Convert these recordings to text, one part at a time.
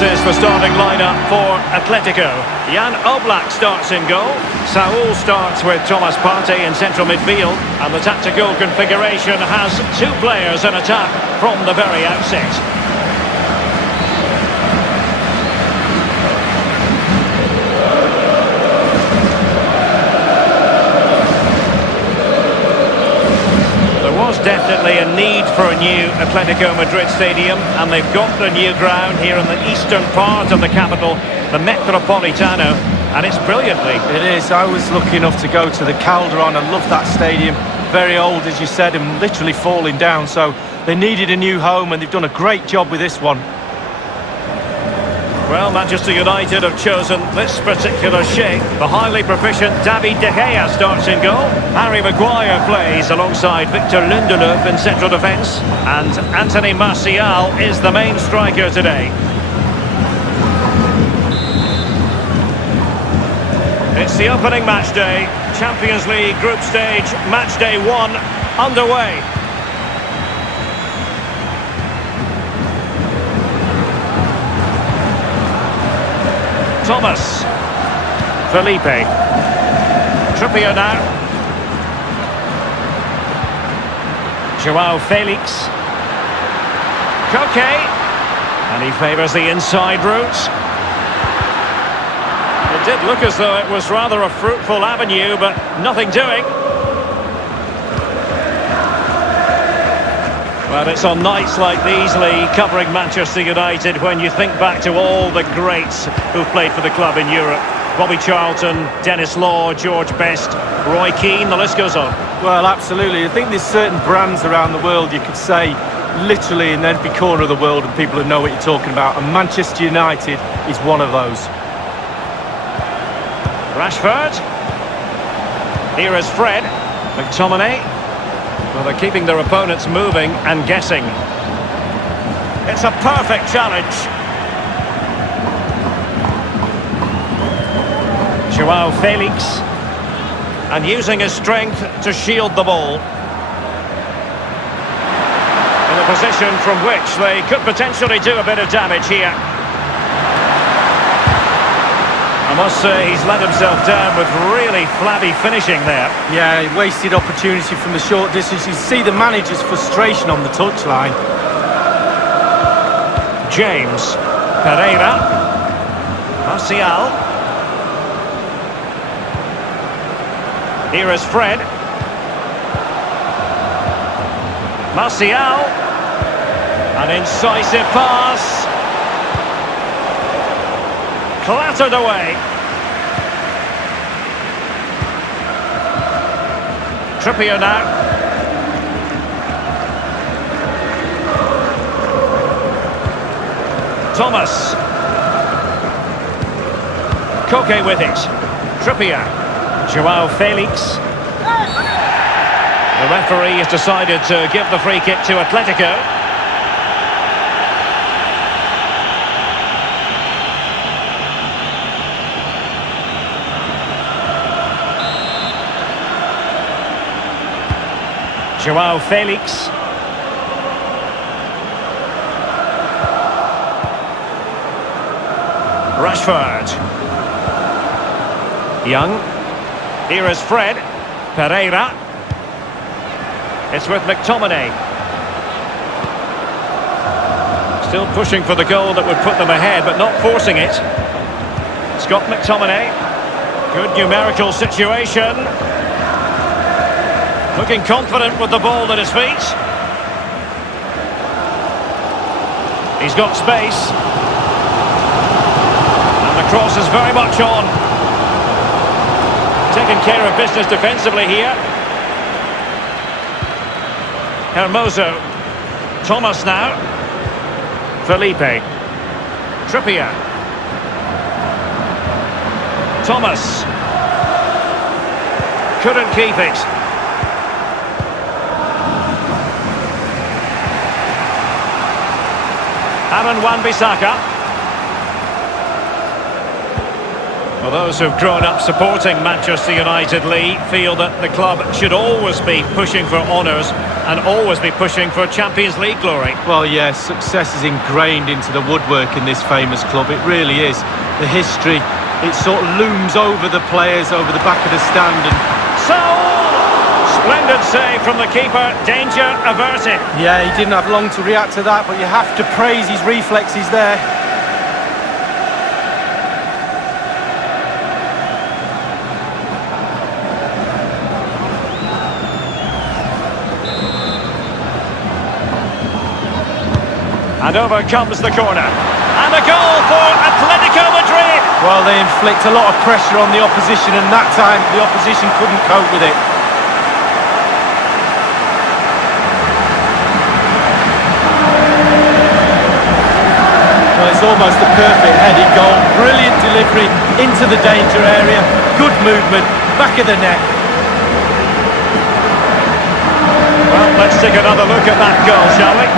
This is the starting lineup for Atletico. Jan Oblak starts in goal. Saul starts with Thomas Partey in central midfield. And the tactical configuration has two players in attack from the very outset. Definitely a need for a new Atletico Madrid stadium, and they've got the new ground here in the eastern part of the capital, the Metropolitano, and it's brilliantly. It is. I was lucky enough to go to the Calderon. I love that stadium. Very old, as you said, and literally falling down, so they needed a new home, and they've done a great job with this one. Well, Manchester United have chosen this particular shape. The highly proficient David De Gea starts in goal. Harry Maguire plays alongside Victor Lindelof in central defence. And Anthony Martial is the main striker today. It's the opening match day. Champions League group stage, match day 1 underway. Thomas, Felipe, Trippier now, Joao Felix, Koke, and he favours the inside route. It did look as though it was rather a fruitful avenue, but nothing doing. Well, it's on nights like these, Lee, covering Manchester United, when you think back to all the greats who've played for the club in Europe. Bobby Charlton, Dennis Law, George Best, Roy Keane, the list goes on. Well, absolutely. I think there's certain brands around the world you could say literally in every corner of the world and people would know what you're talking about. And Manchester United is one of those. Rashford. Here is Fred. McTominay. Well, they're keeping their opponents moving and guessing. It's a perfect challenge. Joao Felix. And using his strength to shield the ball. In a position from which they could potentially do a bit of damage here. I must say he's let himself down with really flabby finishing there. Yeah, wasted opportunity from the short distance. You see the manager's frustration on the touchline. James, Pereira, Martial. Here is Fred. Martial. An incisive pass. Clattered away. Trippier now. Thomas. Koke with it. Trippier. Joao Felix. The referee has decided to give the free kick to Atletico. Joao Felix. Rashford. Young. Here is Fred. Pereira. It's with McTominay. Still pushing for the goal that would put them ahead, but not forcing it. Scott McTominay. Good numerical situation. Looking confident with the ball at his feet. He's got space. And the cross is very much on. Taking care of business defensively here. Hermoso. Thomas now. Felipe. Trippier. Thomas. Couldn't keep it. Aaron Wan-Bissaka. Well, those who've grown up supporting Manchester United, Lee, feel that the club should always be pushing for honours and always be pushing for Champions League glory. Well, yes, success is ingrained into the woodwork in this famous club. It really is. The history, it sort of looms over the players, over the back of the stand. And So, splendid save from the keeper, danger averted. yeah, he didn't have long to react to that, but you have to praise his reflexes there. And over comes the corner. And a goal for Atletico Madrid. Well, they inflict a lot of pressure on the opposition, and that time the opposition couldn't cope with it. Well, it's almost a perfect headed goal. Brilliant delivery into the danger area. Good movement, back of the net. Well, let's take another look at that goal, shall we?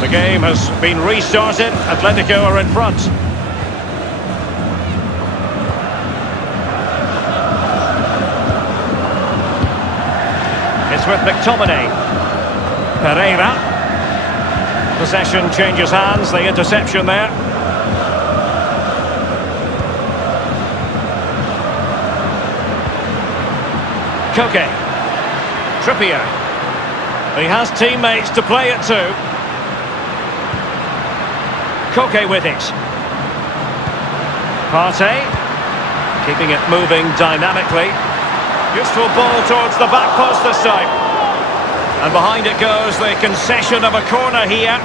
The game has been restarted. Atletico are in front. It's with McTominay. Pereira. Possession changes hands. The interception there. Koke. Trippier. He has teammates to play it to. Koke with it. Partey, keeping it moving dynamically. Useful ball towards the back post this time. And behind it goes the concession of a corner here.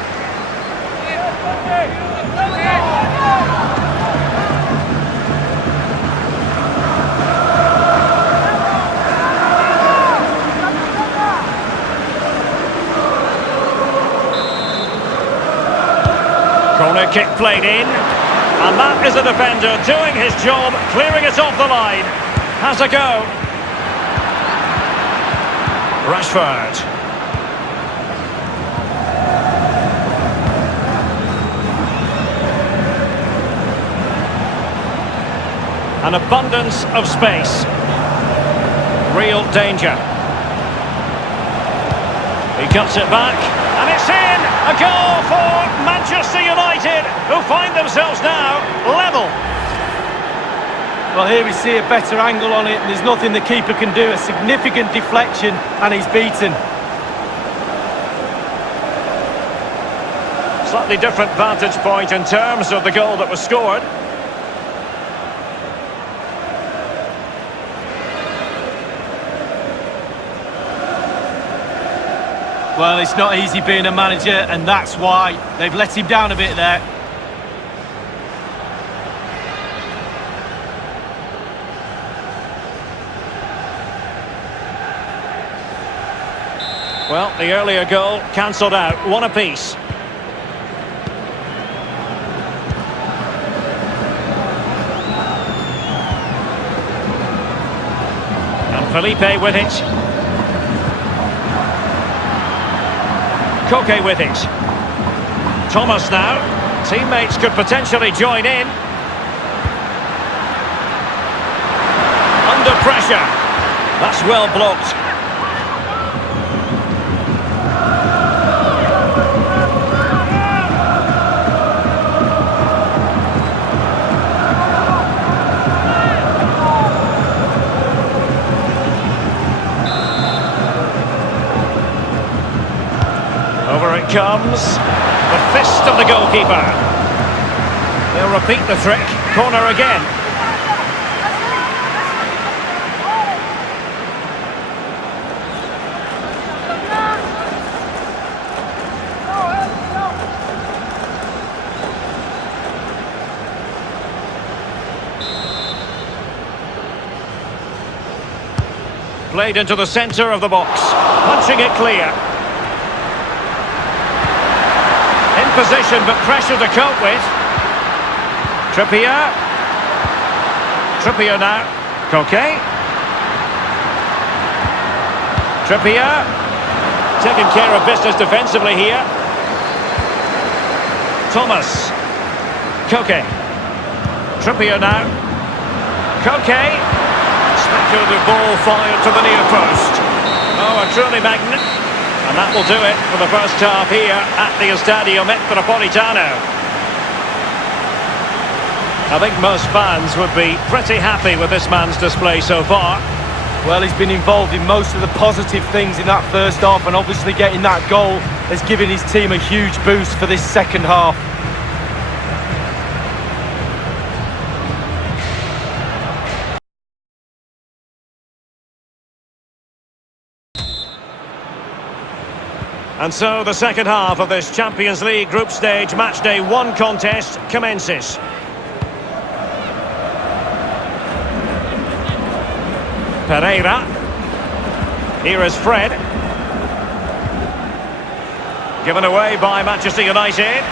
Corner kick played in, and that is a defender doing his job, clearing it off the line. Has a go. Rashford. An abundance of space. Real danger. He cuts it back, and it's in! A goal for Manchester United, who find themselves now level. Well, here we see a better angle on it, and there's nothing the keeper can do. A significant deflection, and he's beaten. Slightly different vantage point in terms of the goal that was scored. Well, it's not easy being a manager, and that's why they've let him down a bit there. Well, the earlier goal cancelled out, one apiece. And Felipe with it. Koke with it. Thomas now. Teammates could potentially join in. Under pressure. That's well blocked. Over it comes. The fist of the goalkeeper. They'll repeat the trick. Corner again. Played into the centre of the box. Punching it clear. In position, but pressure to cope with. Trippier. Trippier now. Coquet. Trippier. Taking care of business defensively here. Thomas. Coquet. Trippier now. Coquet. Speculative ball fired to the near post. Oh, a truly magnificent. And that will do it for the first half here at the Estadio Metropolitano. I think most fans would be pretty happy with this man's display so far. Well, he's been involved in most of the positive things in that first half, and obviously getting that goal has given his team a huge boost for this second half. And so the second half of this Champions League group stage matchday 1 contest commences. Pereira. Here is Fred. Given away by Manchester United.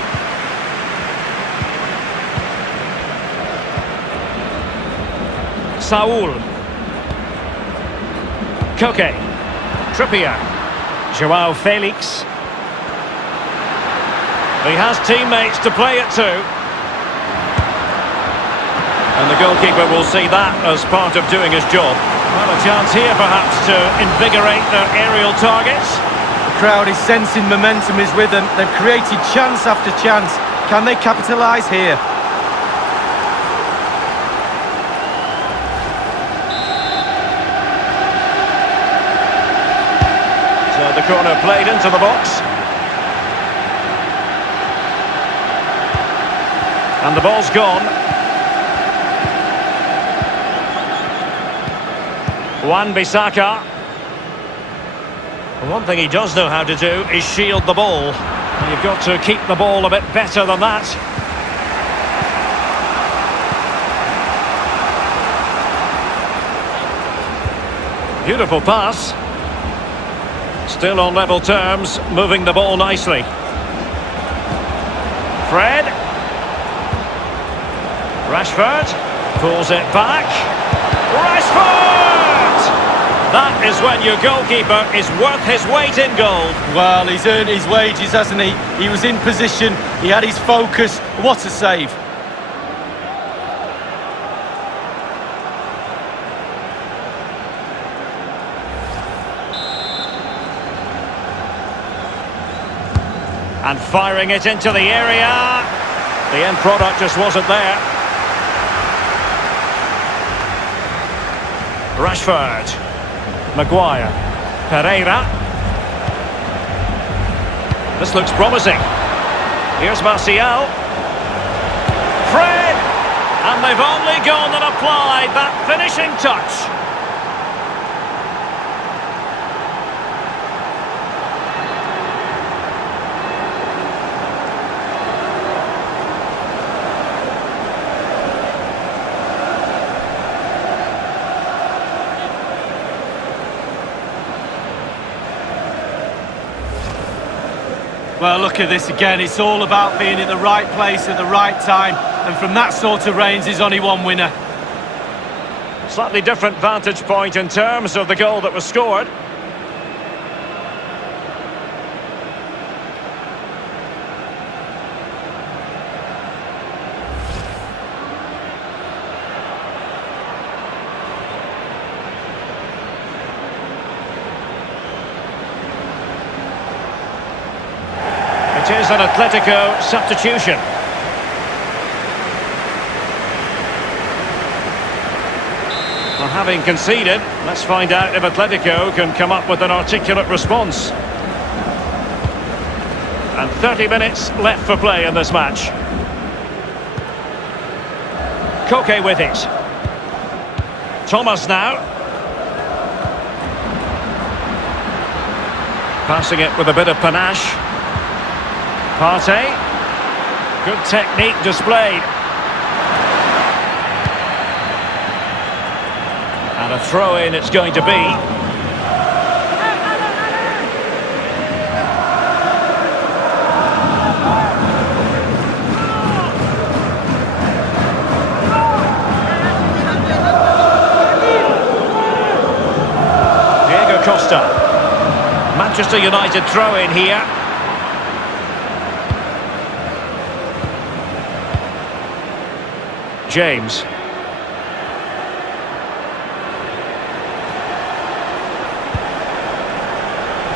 Saul. Coquet. Trippier. Joao Felix. He has teammates to play it to. And the goalkeeper will see that as part of doing his job. Well, a chance here perhaps to invigorate their aerial targets. The crowd is sensing momentum is with them. They've created chance after chance. Can they capitalise here? So the corner played into the box. And the ball's gone. Wan-Bissaka. One thing he does know how to do is shield the ball. And you've got to keep the ball a bit better than that. Beautiful pass. Still on level terms, moving the ball nicely. Fred. Rashford. Pulls it back. Rashford! That is when your goalkeeper is worth his weight in gold. Well, he's earned his wages, hasn't he? He was in position, he had his focus. What a save. And firing it into the area. The end product just wasn't there. Rashford. Maguire. Pereira. This looks promising. Here's Martial. Fred! And they've only gone and applied that finishing touch. Well, look at this again. It's all about being in the right place at the right time. And from that sort of range, there's only one winner. Slightly different vantage point in terms of the goal that was scored. It is an Atletico substitution. Well, having conceded, let's find out if Atletico can come up with an articulate response. And 30 minutes left for play in this match. Koke with it. Thomas now. Passing it with a bit of panache. Partey. Good technique displayed. And a throw-in it's going to be. Manchester United throw in here. James.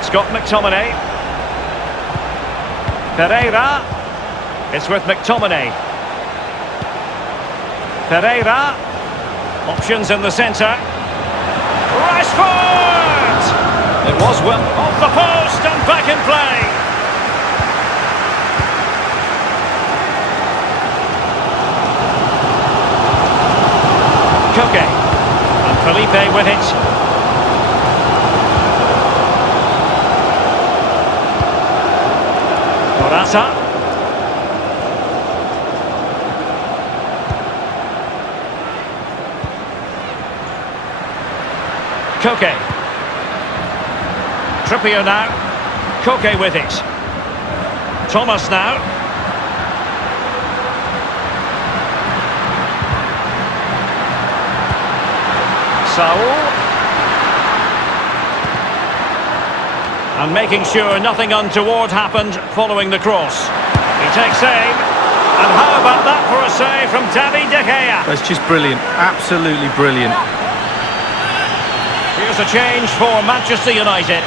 Scott McTominay. Pereira. It's with McTominay. Pereira. Options in the centre. Rashford! It was well off the post and back in play. Koke. And Felipe with it. Morata. Koke. Trippier now. Koke with it. Thomas now. Saul. And making sure nothing untoward happened following the cross. He takes aim. And how about that for a save from David De Gea? That's just brilliant. Absolutely brilliant. Here's a change for Manchester United.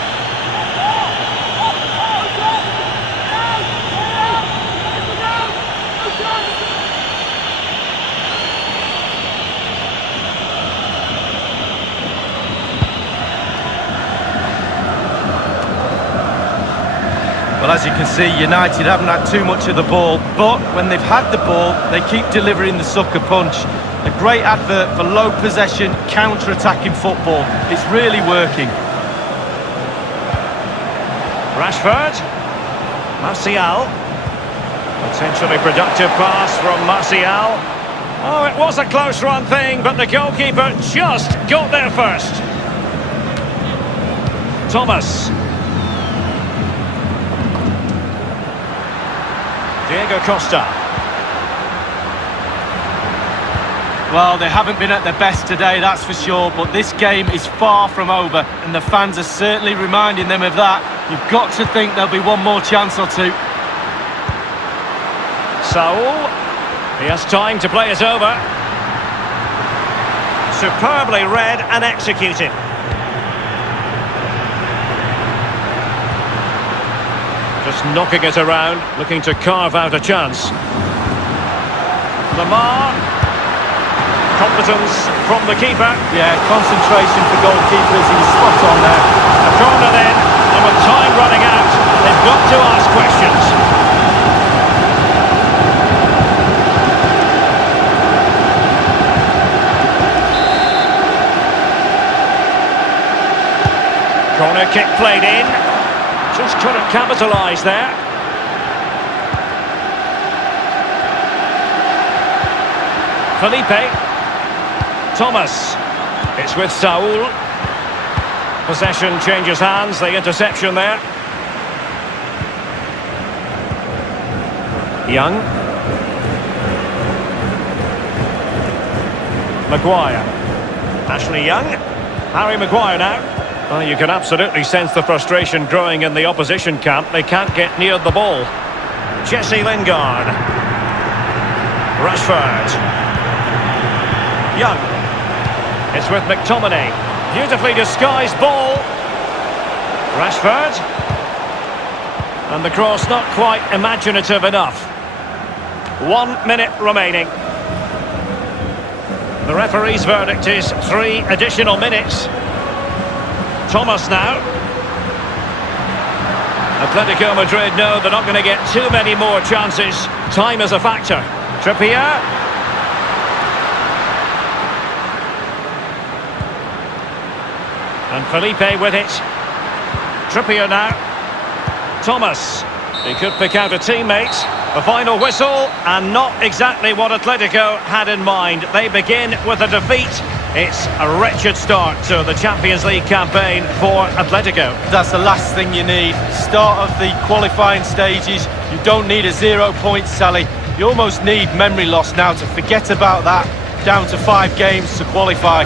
Well, as you can see, United haven't had too much of the ball, but when they've had the ball, they keep delivering the sucker punch. A great advert for low possession, counter-attacking football. It's really working. Rashford. Martial. Potentially productive pass from Martial. Oh, it was a close run thing, but the goalkeeper just got there first. Thomas. Diego Costa. Well, they haven't been at their best today, that's for sure, but this game is far from over, and the fans are certainly reminding them of that. You've got to think there'll be one more chance or two. Saul. He has time to play it over. Superbly read and executed. Just knocking it around, looking to carve out a chance. Lamar. Competence from the keeper. Yeah, concentration for goalkeepers, he's spot on there. A corner then, and with time running out, they've got to ask questions. Corner kick played in. Just couldn't capitalise there. Felipe. Thomas. It's with Saul. Possession changes hands, the interception there. Young. Maguire. Ashley Young. Harry Maguire now. Well, you can absolutely sense the frustration growing in the opposition camp. They can't get near the ball. Jesse Lingard. Rashford. Young. It's with McTominay. Beautifully disguised ball. Rashford. And the cross not quite imaginative enough. 1 minute remaining. The referee's verdict is 3 additional minutes. Thomas now. Atletico Madrid know they're not going to get too many more chances. Time is a factor. Trippier. And Felipe with it. Trippier now. Thomas. He could pick out a teammate. The final whistle, and not exactly what Atletico had in mind. They begin with a defeat. It's a wretched start to the Champions League campaign for Atletico. That's the last thing you need. Start of the qualifying stages. You don't need a 0 points tally. You almost need memory loss now to forget about that. Down to 5 games to qualify.